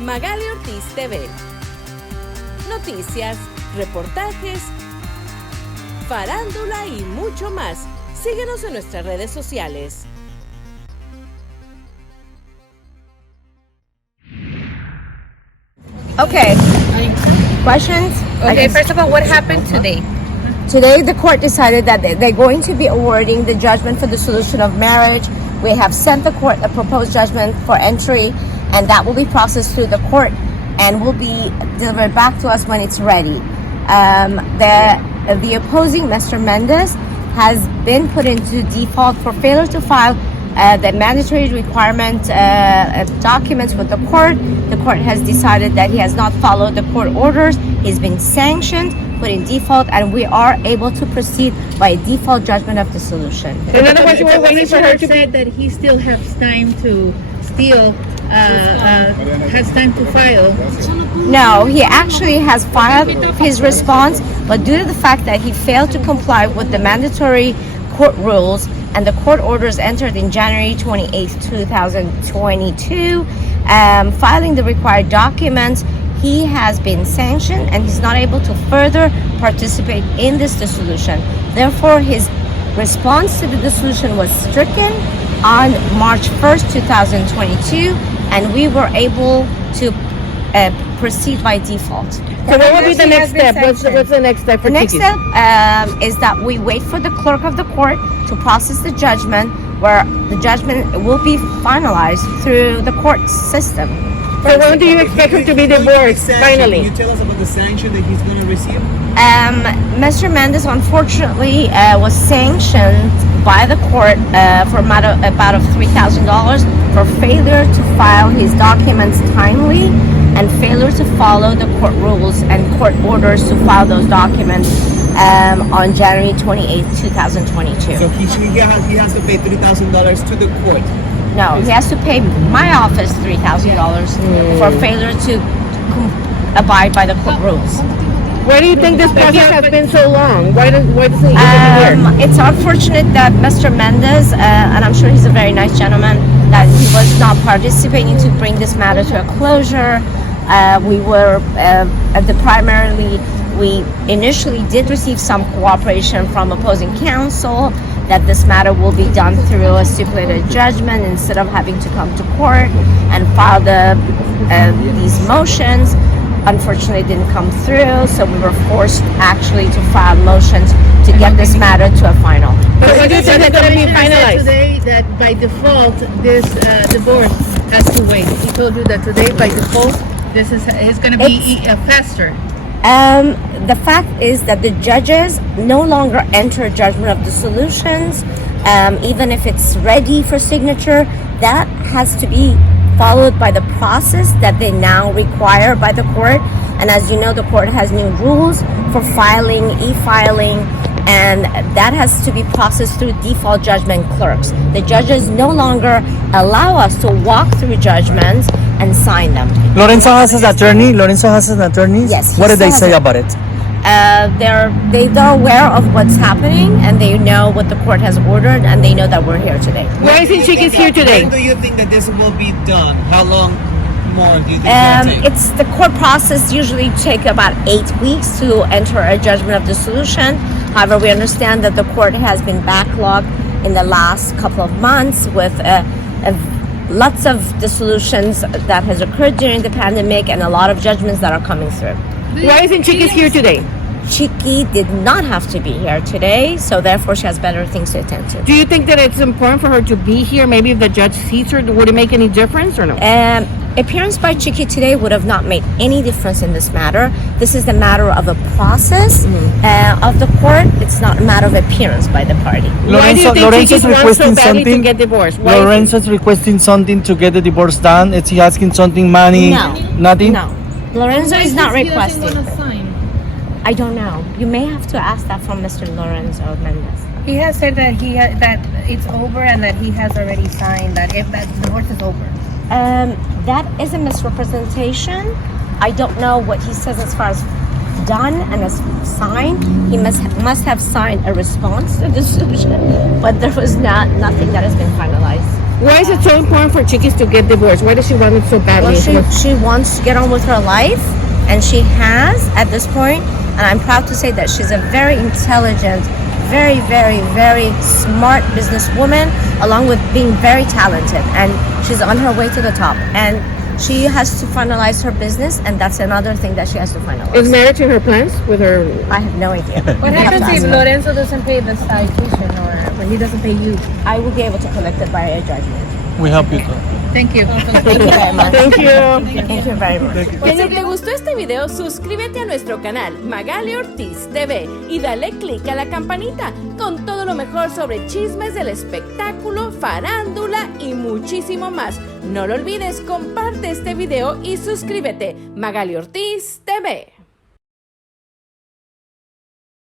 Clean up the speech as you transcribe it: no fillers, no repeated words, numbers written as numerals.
Magali Ortiz TV. Noticias, reportajes, farándula y mucho más. Síguenos en nuestras redes sociales. Okay. Questions? Okay, first of all, what happened today? Today, the court decided that they're going to be awarding the judgment for the solution of marriage. We have sent the court a proposed judgment for entry, and that will be processed through the court and will be delivered back to us when it's ready. The opposing, Mr. Mendez, has been put into default for failure to file the mandatory requirement documents with the court. The court has decided that he has not followed the court orders. He's been sanctioned, put in default, and we are able to proceed by a default judgment of dissolution. In other words, we're waiting for her to say that he still has time to has time to file. No, he actually has filed his response, but due to the fact that he failed to comply with the mandatory court rules and the court orders entered in January 28, 2022, filing the required documents, he has been sanctioned and he's not able to further participate in this dissolution. Therefore, his response to the dissolution was stricken on March 1st, 2022, and we were able to proceed by default. So what will be the next step? What's the next step for The next Chiquis? step is that we wait for the clerk of the court to process the judgment, where the judgment will be finalized through the court system. So when do you expect him to be divorced, finally? Can you tell us about the sanction that he's going to receive? Mr. Mendez, unfortunately, was sanctioned by the court for about $3,000 for failure to file his documents timely and failure to follow the court rules and court orders to file those documents on January 28, 2022. So he has to pay $3,000 to the court. No, he has to pay my office $3,000 for failure to abide by the court rules. Why do you think this process has been so long? Why doesn't he get here? It's unfortunate that Mr. Mendez, and I'm sure he's a very nice gentleman, that he was not participating to bring this matter to a closure. We were at the primarily, we initially did receive some cooperation from opposing counsel that this matter will be done through a stipulated judgment instead of having to come to court and file these motions. Unfortunately, it didn't come through, so we were forced actually to file motions to get this matter to a final. But when you said it's going to be finalized today, that by default this divorce has to wait. He told you that today by default this is going to be faster. The fact is that the judges no longer enter judgment of dissolutions, even if it's ready for signature. That has to be followed by the process that they now require by the court. And as you know, the court has new rules for filing, e-filing, and that has to be processed through default judgment clerks. The judges no longer allow us to walk through judgments and sign them. Lorenzo has an attorney. Yes. What did they say about it? They're aware of what's happening, and they know what the court has ordered, and they know that we're here today. Why isn't Chiquis here today? When do you think that this will be done? How long more do you think it's going to take? It's the court process usually take about 8 weeks to enter a judgment of dissolution. However, we understand that the court has been backlogged in the last couple of months with lots of dissolutions that has occurred during the pandemic and a lot of judgments that are coming through. Why isn't Chiquis here today? Chiquis did not have to be here today, so therefore she has better things to attend to. Do you think that it's important for her to be here? Maybe if the judge sees her, would it make any difference or no? Appearance by Chiquis today would have not made any difference in this matter. This is the matter of a process of the court. It's not a matter of appearance by the party. Why do you think Lorenzo's Chiquis wants so requesting badly to something. get divorced? Lorenzo's requesting something to get the divorce done. Is he asking something, money? No. Nothing? No. Lorenzo is not requesting. I don't know. You may have to ask that from Mr. Lorenzo Mendez. He has said that that it's over and that he has already signed that if that divorce is over. That is a misrepresentation. I don't know what he says as far as done and as signed. He must have signed a response to the dissolution, but there was nothing that has been finalized. Why is it so important for Chiquis to get divorced? Why does she want it so badly? Well, she wants to get on with her life, and she has at this point. And I'm proud to say that she's a very intelligent, very, very, very smart businesswoman, along with being very talented. And she's on her way to the top. And she has to finalize her business, and that's another thing that she has to finalize. Is marriage in her plans with her? I have no idea. What happens if Lorenzo doesn't pay the side tuition, or when he doesn't pay you? I will be able to collect it by a judgment. We help you. Thank you. Thank you very much. Thank you. Thank you very much. Pues si te gustó este video, suscríbete a nuestro canal Magali Ortiz TV y dale click a la campanita con todo lo mejor sobre chismes del espectáculo, farándula y muchísimo más. No lo olvides, comparte este video y suscríbete. Magali Ortiz TV.